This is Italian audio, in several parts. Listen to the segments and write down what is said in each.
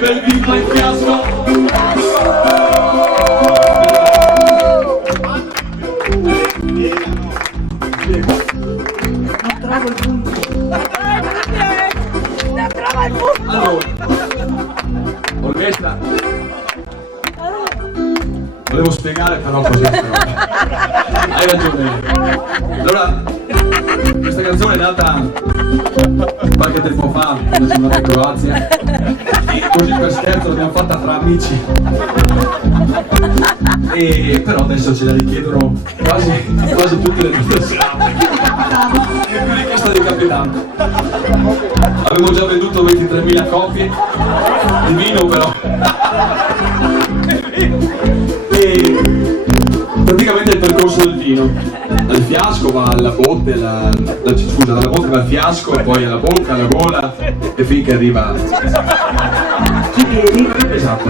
bel vino in fiasco. Trovo il punto. Non trova il punto. Allora, orchestra. Volevo spiegare però così. Hai ragione. Allora, questa canzone è nata qualche tempo fa, quando siamo andati in Croazia. Così per scherzo l'abbiamo fatta tra amici. E però adesso ce la richiedono quasi tutte le nostre serate. E più richiesta di capitano. Avevo già venduto 23.000 copie di vino però. E praticamente il percorso del vino. Dal fiasco va alla botte, dalla botte va al fiasco, e poi alla bocca, alla gola e finché arriva. Esatto.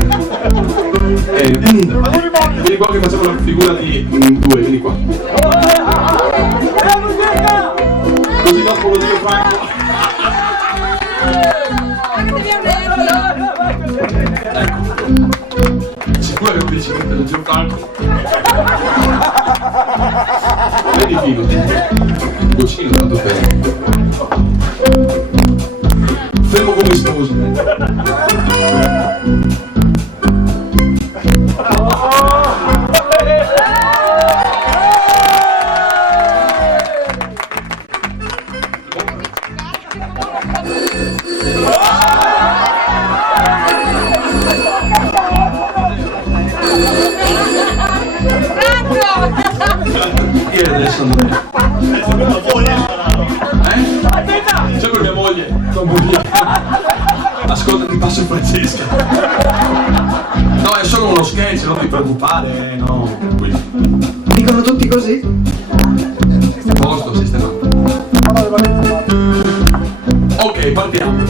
Vieni qua che facciamo la figura di due, vieni qua. Così dopo lo dico Franco. Ecco. Sicuro che mi dici che te lo giro Franco. Vedi il vino, un goccino tanto bene. Fermo come sposo. Io adesso non è. C'è con mia moglie. Ascolta, ti passo Francesca. No, è solo uno sketch, non ti preoccupare, no. Dicono tutti così? A posto, sistemato. Ok, partiamo.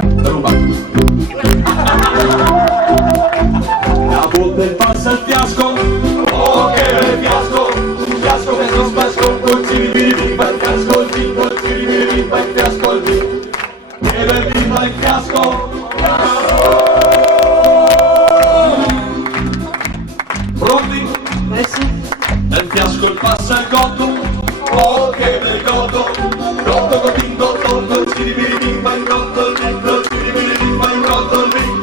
Da rubato. La botte passa il fiasco. Oh, che bel fiasco. Un fiasco che non spasco. Col ciribiri va il fiasco. Il vino, col ciribiri va il fiasco. Il vino. Che bel vino va il fiasco. Pronti? Nel fiasco il passa il gotto. Oh, che bel gotto. Gotto, gotin, gotto. Col ciribiri va il gotto. Il vino, col ciribiri va il gotto. Il vino.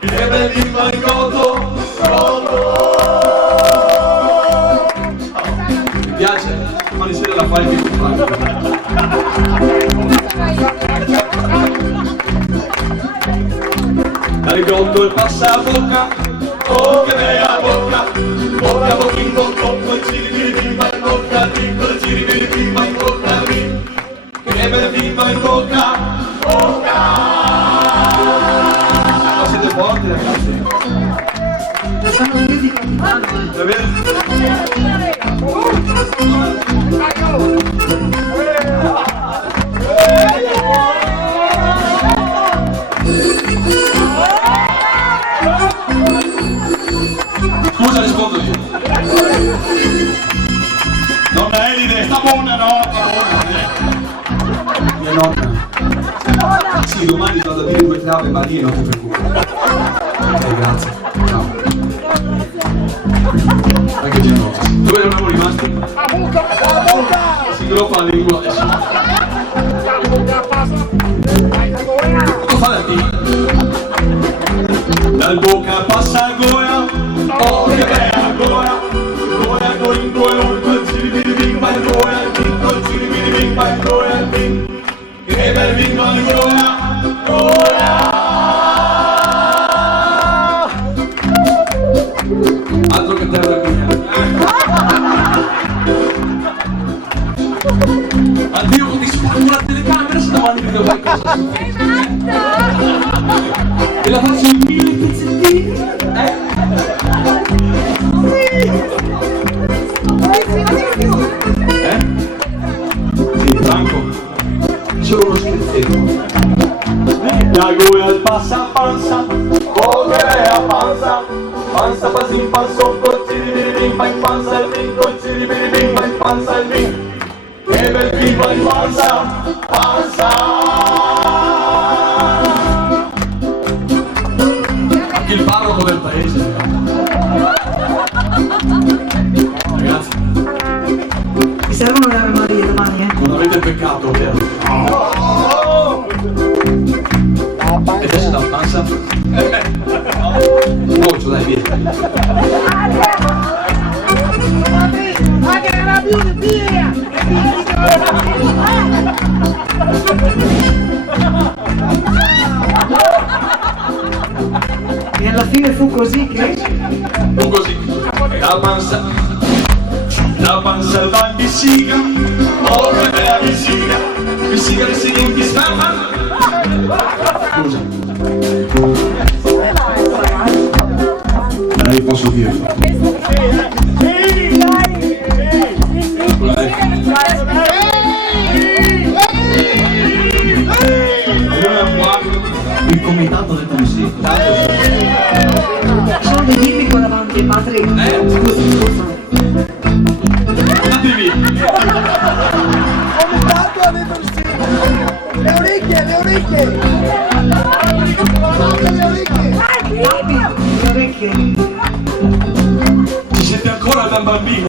Che bel vino va il gotto. Mi piace? Domani sera la fai più dal gotto il passabocca. Oh che bella bocca. Bocca bocchino bocco. Il ciribiri va in bocca. Il piccolo ciribiri va in bocca. Che bel vino in bocca. Bocca. Ma siete forti ragazzi. Sono io di capitano. Scusa, rispondo io. Nonna Elide, sta buona, no? Mia nonna. Sì, domani vado a dire 2 trave Maria, non ti preoccupare. Ok, grazie. Ciao. Anche Genoa. Dove eravamo rimasti? Si groppa la lingua adesso. Cosa fa da te? Dal bocca passa il goia. Oh che bella goia. Goia going goia. Col ciribiri va il goia. Il vino col ciribiri va il goia. Il vino. Che bel vino il goia. Goia. Altro che terra mia. Addio, ti spacco la telecamera se domani vedo qualcosa su Facebook. E la faccio in 1000 pezzettini. Sì, Franco. Solo uno scherzetto. La gola al passa panza. Oh che bella panza. Panza passa in panzo. Col ciribiri va in panza il vino. Col ciribiri va in panza il vino. Che bel vino in panza. Panza. Panza. Broccio, dai, via. E alla fine fu così che... Tu così. La panza va in bissica. Oh, che bella bissica. Bissica che si denti stampa. Scusa. Dai, posso dire. Il comitato del consiglio. Sono dei libri qua davanti, Patrick. Scusa. Andate via. Comitato ha detto sì. Le orecchie, le orecchie. Le orecchie. Le orecchie. Ci siete ancora da bambino?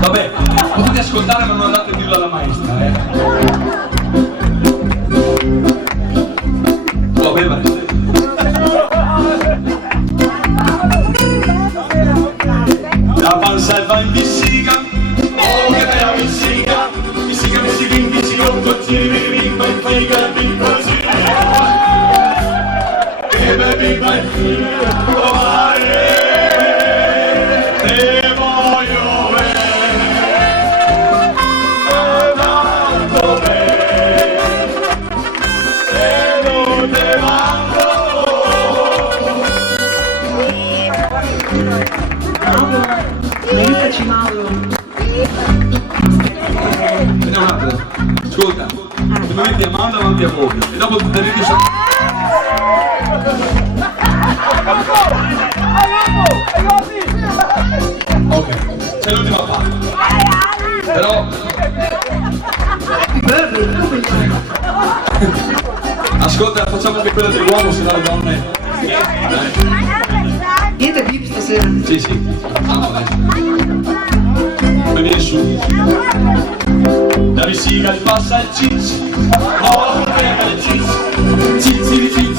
Vabbè, potete ascoltare ma non andate a dirlo alla maestra, Vabbè, va. La panza va in bissica, oh che bella bissica, bissica, bissica, in bissica, un cozzini, bimba, in figa, bimba, così. Che bel bimba, in figa, te voglio bene, tanto bene, se non te mando. Meritaci Mauro. Vediamo un attimo. Ascolta, tu mi metti a mano davanti a voi e dopo ti devi dire. Ok, c'è l'ultima parte. Però ascolta, facciamo anche quella dell'uomo, se no le donne. Niente bip stasera. Sì, sì. Adesso. Poi vieni su. La bissica ti passa il cici. Oh, che bel cici. Cici, cici.